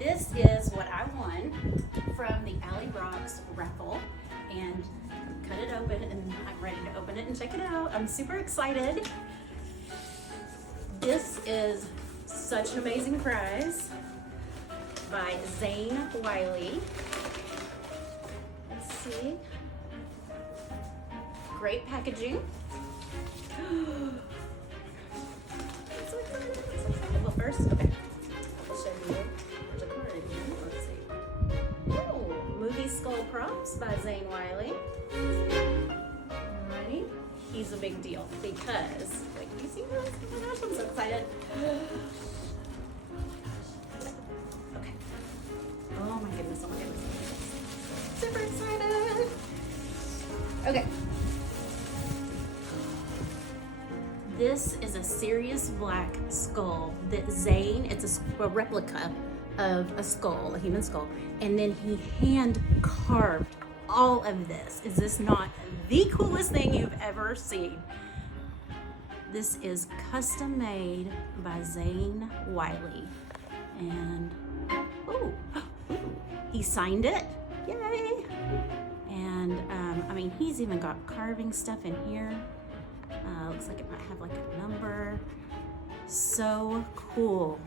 This is what I won from the Alley Rocks raffle, and cut it open and I'm ready to open it and check it out. I'm super excited. This is such an amazing prize by Zane Wylie. Let's see. Great packaging. I'm so excited, I'm so excited. Well, first, okay, I'll show you. There's a card again. Let's see. Oh, movie skull props by Zane Wylie. Alrighty. He's a big deal because, wait, can you see this? Oh my gosh, I'm so excited. Okay. Oh my goodness, oh my goodness. Super excited. Okay. This is a Sirius black skull that Zane, it's a replica of a skull, a human skull, and then he hand carved all of this. Is this not the coolest thing you've ever seen? This is custom made by Zane Wylie. And, oh, he signed it, yay. And I mean, he's even got carving stuff in here. Looks like it might have like a number. So cool.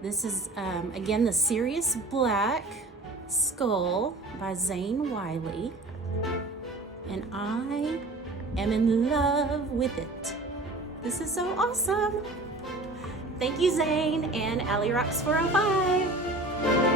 This is, again, the Sirius Black skull by Zane Wylie. And I am in love with it. This is so awesome. Thank you, Zane and Alley Rocks 405.